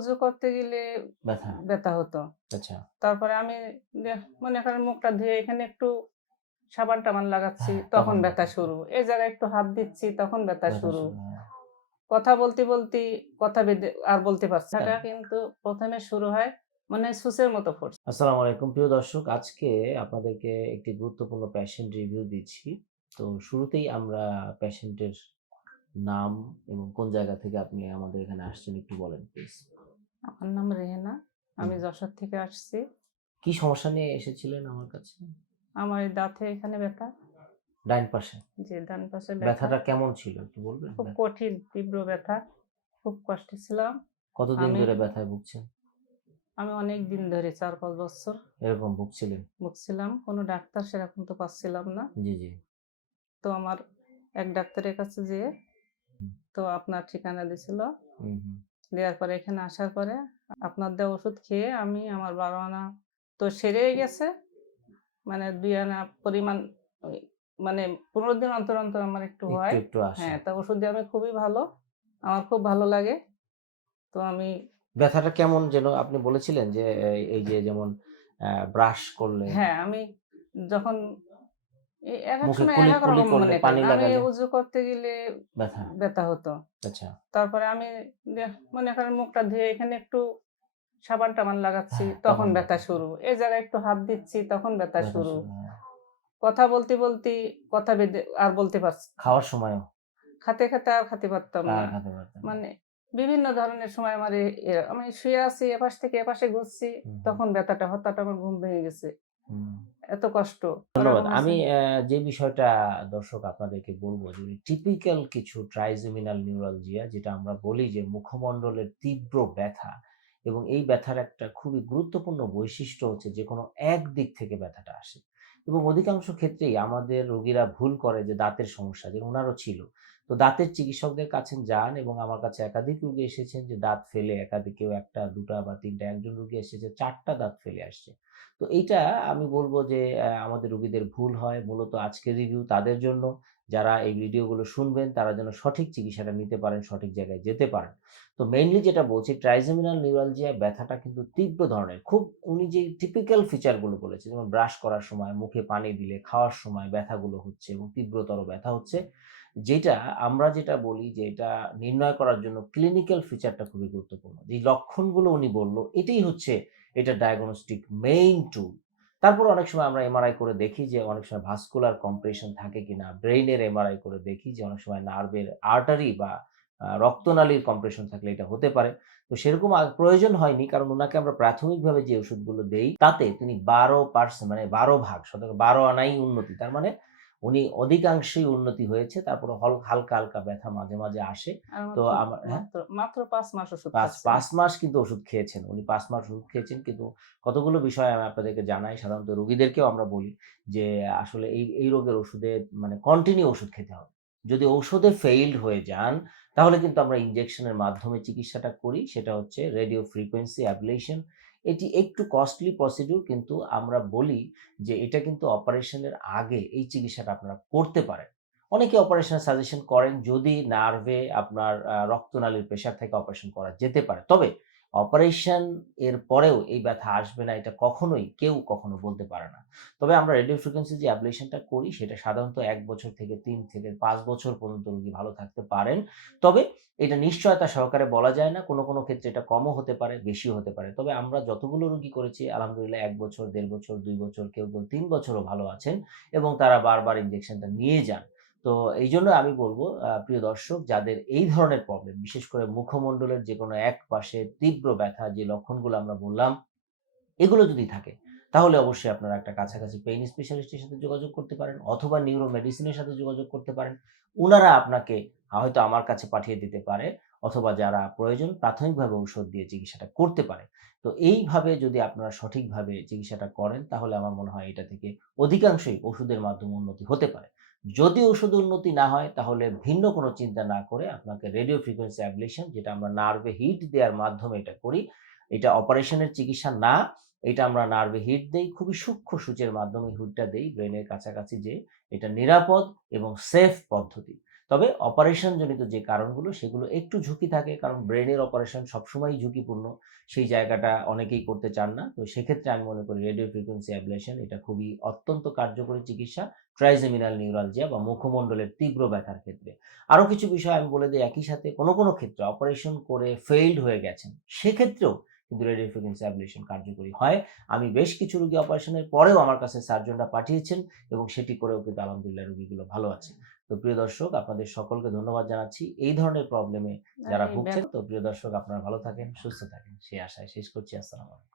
উজু করতে গেলে ব্যথা। ব্যথা হতো। আচ্ছা। তারপরে আমি মনে করেন মুখটা ধুয়ে এখানে একটু সাবান-টাবান লাগাচ্ছি, হ্যাঁ, তখন তখন ব্যথা ব্যথা। শুরু। এই জায়গায় একটু হাত দিচ্ছি, তখন ব্যথা ব্যথা শুরু। শুরু হয়। কথা বলতে কথা বেঁধে আর বলতে পারছি না। তাই? ব্যথাটা কিন্তু ১ম এ শুরু হয় মনে হয় ছুঁচের মতো ফুটছে। আসসালামু আলাইকুম প্রিয় দর্শক। আজকে আপনাদেরকে একটি গুরুত্বপূর্ণ পেশেন্ট রিভিউ দিচ্ছি। তো শুরুতেই আমরা পেশেন্টের নাম এবং কোন জায়গা থেকে আপনি আমাদের এখানে আসছেন একটু বলেন প্লিজ? আমার নাম রেহেনা। হুম। আমি যশোর থেকে আসছি। কি সমস্যা নিয়ে এসেছিলেন আমার কাছে? আমার এই দাঁতে এখানে ব্যথা। ডাইন পাশে। যে ডান পাশে ব্যথা। ব্যথাটা কেমন ছিল একটু বলবেন? খুব কঠিন তীব্র ব্যথা। খুব কষ্টে ছিলাম। কতদিন আমি ধরে ব্যথায় ভুগছেন? আমি অনেক দিন ধরে ৪-৫ বছর এরকম ভুগছিলেন? ভুগছিলাম। কোনো ডাক্তার সেরকম তো পাচ্ছিলাম না। জি, জি। তো আমার এক ডাক্তারের কাছে যেয়ে হুম, তো আপনার ঠিকানা দিছিল। হুম, হুম। দেওয়ার পরে এখানে আসার পরে আপনার দেওয়া ওষুধ খেয়ে আমি আমার ১২ আনা তো সেরেই গেছে। মানে ২ আনা পরিমাণ ওই মানে ১৫ দিন অন্তর, অন্তর আমার একটু একটু, হয়। একটু আসে। হ্যাঁ, তা ওষুধ দিয়ে আমি খুবই ভালো। আমার খুব ভালো লাগে। তো আমি ব্যথাটা কেমন যেন আপনি বলেছিলেন যে এই যে যেমন ব্রাশ করলে, হ্যাঁ, আমি যখন একেক মুখে সময় কুলি একেক কুলি রকম করলে, মনে পানি করেন। আমি লাগালে উজু করতে গেলে ব্যথা। ব্যথা হতো। আচ্ছা। তারপরে আমি মনে করেন মুখটা ধুয়ে এখানে একটু সাবান-টাবান লাগাচ্ছি, হ্যাঁ, তখন তখন ব্যথা ব্যথা শুরু। শুরু। এই জায়গায় একটু হাত দিচ্ছি, তখন ব্যথা ব্যথা শুরু। শুরু হয়। কথা বলতে কথা বেঁধে আর বলতে পারছি না। খাওয়ার সময়ও খেতে আর খেতে পারতাম আর না। খেতে পারতেন না। মানে বিভিন্ন ধরনের সময় আমার আমি শুয়ে আছি, এপাশ থেকে এপাশে ঘুরছি, হুম, হুম, তখন ব্যথাটা হঠাৎ আমার ঘুম ভেঙে গেছে। হুম। এত কষ্ট। পরে ধন্যবাদ। বলছে আমি যে বিষয়টা দর্শক আপনাদেরকে বলব যে টিপিক্যাল কিছু ট্রাইজেমিনাল নিউরালজিয়া যেটা আমরা বলি যে মুখমণ্ডলের তীব্র ব্যথা এবং এই ব্যথার একটা খুবই গুরুত্বপূর্ণ বৈশিষ্ট্য হচ্ছে যে কোনো এক দিক থেকে ব্যথাটা আসে এবং অধিকাংশ ক্ষেত্রেই আমাদের রোগীরা ভুল করে যে দাঁতের সমস্যা যে ওনারও ছিল। তো দাঁতের চিকিৎসকদের কাছে যান এবং আমার কাছে একাধিক রোগী এসেছেন যে দাঁত ফেলে একাধিক কেউ ১ টা ২ টা বা ৩ টা একজন রোগী এসেছে ৪ টা দাঁত ফেলে আসছে। তো এইটা আমি বলব যে আমাদের রোগীদের ভুল হয়। মূলত আজকের রিভিউ তাদের জন্য, যারা এই ভিডিওগুলো শুনবেন তারা যেন সঠিক চিকিৎসাটা নিতে পারেন, সঠিক জায়গায় যেতে পারেন। তো মেইনলি যেটা বলছি ট্রাইজেমিনাল নিউরালজিয়া ব্যথাটা কিন্তু তীব্র ধরনের। খুব উনি যে টিপিক্যাল ফিচার গুলো বলেছেন যেমন ব্রাশ করার সময়, মুখে পানি দিলে, খাওয়ার সময় ব্যথাগুলো হচ্ছে এবং তীব্রতর ব্যথা হচ্ছে। যেটা আমরা যেটা বলি যে এটা নির্ণয় করার জন্য ক্লিনিক্যাল ফিচারটা খুবই গুরুত্বপূর্ণ। যেই লক্ষণগুলো উনি বলল এটাই হচ্ছে এটা ডায়াগনস্টিক মেইন টুল। তারপরে অনেক সময় আমরা এমআরআই করে দেখি যে অনেক সময় ভাস্কুলার কম্প্রেশন থাকে কিনা, ব্রেইনের এমআরআই করে দেখি যে অনেক সময় নার্ভের আর্টারি বা রক্তনালীর কম্প্রেশন থাকলে এটা হতে পারে। তো সেরকম প্রয়োজন হয়নি কারণ উনাকে আমরা প্রাথমিকভাবে যে ওষুধগুলো দেই তাতে তিনি ১২% মানে ১২ ভাগ শতকরা ১২ আনাই উন্নতি। তার মানে উনি অধিকাংশই উন্নতি হয়েছে। তারপরে হালকা, হালকা ব্যথা মাঝে, মাঝে আসে। আর তো আমার হ্যাঁ? মাত্র ৫ মাস ওষুধ ৫ খাচ্ছিলাম। মাস কিন্তু ওষুধ খেয়েছেন। উনি ৫ মাস ওষুধ খেয়েছেন কিন্তু কতগুলো বিষয় আমি আপনাদেরকে জানাই। সাধারণত রোগীদেরকেও আমরা বলি যে আসলে এই রোগের ওষুধে মানে কন্টিনিউ ওষুধ খেতে হবে। যদি ঔষধে ফেইলড হয়ে যান তাহলে কিন্তু আমরা ইনজেকশনের মাধ্যমে চিকিৎসাটা করি। সেটা হচ্ছে রেডিও ফ্রিকোয়েন্সি অ্যাবলেশন। এটি একটু কস্টলি প্রসিডিউর কিন্তু আমরা বলি যে এটা কিন্তু অপারেশনের আগে এই চিকিৎসাটা আপনারা করতে পারেন। অনেকে অপারেশনের সাজেশন করেন যদি নার্ভে আপনার রক্তনালীর প্রেশার থেকে অপারেশন করা যেতে পারে। তবে অপারেশন এর পরেও এই ব্যথা আসবে না এটা কখনোই কেউ কখনো বলতে পারে না। তবে আমরা রেডিও ফ্রিকোয়েন্সি যে অ্যাবলেশনটা করি সেটা সাধারণত ১ বছর থেকে ৩ থেকে ৫ বছর পর্যন্ত রোগী ভালো থাকতে পারেন। তবে এটা নিশ্চয়তা সহকারে বলা যায় না। কোনো ক্ষেত্রে এটা কমও হতে পারে, বেশিও হতে পারে। তবে আমরা যতগুলো রোগী করেছি আলহামদুলিল্লাহ ১ বছর, ১.৫ বছর, ২ বছর, কেউ ৩ বছরও ভালো আছেন এবং তারা বারবার ইনজেকশনটা নিয়ে যান। তো এইজন্য আমি বলব প্রিয় দর্শক যাদের এই ধরনের প্রবলেম বিশেষ করে মুখমণ্ডলের যেকোনো এক পাশে তীব্র ব্যথা যে লক্ষণগুলো আমরা বললাম, এগুলো যদি থাকে তাহলে অবশ্যই আপনারা একটা কাছাকাছি পেইন স্পেশালিস্ট এর সাথে যোগাযোগ করতে পারেন অথবা নিউরো মেডিসিন এর সাথে যোগাযোগ করতে পারেন। উনারা আপনাকে হয়তো আমার কাছে পাঠিয়ে দিতে পারে অথবা যারা প্রয়োজন প্রাথমিকভাবে ঔষধ দিয়ে চিকিৎসাটা করতে পারে। তো এইভাবে যদি আপনারা সঠিকভাবে চিকিৎসাটা করেন তাহলে আমার মনে হয় এটা থেকে অধিকাংশই ওষুধের মাধ্যমে উন্নতি হতে পারে। যদি ওষুধে উন্নতি না হয় তাহলে ভিন্ন কোনো চিন্তা না করে আপনাকে রেডিও ফ্রিকোয়েন্সি অ্যাবলেশন যেটা আমরা নার্ভে হিট দেওয়ার মাধ্যমে এটা করি। এটা অপারেশনের চিকিৎসা না। এটা আমরা নার্ভে হিট দেই। খুবই সূক্ষ্ম সূচের মাধ্যমে হিটটা দেই ব্রেইনের কাছাকাছি যেয়ে। এটা নিরাপদ এবং সেফ পদ্ধতি। তবে অপারেশন জনিত যে কারণগুলো সেগুলো একটু ঝুঁকি থাকে, কারণ ব্রেনের অপারেশন সবসময়ই ঝুঁকিপূর্ণ। সেই জায়গাটা অনেকেই করতে চান না। তো সেক্ষেত্রে আমি মনে করি রেডিও ফ্রিকোয়েন্সি অ্যাবলেশন এটা খুবই অত্যন্ত কার্যকরী চিকিৎসা ট্রাইজেমিনাল নিউরালজিয়া বা মুখমণ্ডলের তীব্র ব্যথার ক্ষেত্রে। আরো কিছু বিষয় আমি বলে দেই, একই সাথে কোনো ক্ষেত্রে অপারেশন করে ফেইলড হয়ে গেছেন, সেক্ষেত্রেও কিন্তু রেডিও ফ্রিকোয়েন্সি অ্যাবলেশন কার্যকরী হয়। আমি বেশ কিছু রোগী অপারেশনের পরেও আমার কাছে সার্জনরা পাঠিয়েছেন এবং সেটি করেও কিন্তু আলহামদুলিল্লাহ রোগীগুলো ভালো আছে। তো প্রিয় দর্শক, আপনাদের সকলকে ধন্যবাদ জানাচ্ছি। এই ধরনের প্রবলেমে যারা এই ভুগছেন, তো প্রিয় দর্শক আপনারা ভালো থাকেন, সুস্থ থাকেন। সেই আশায় শেষ করছি। আসসালামু আলাইকুম।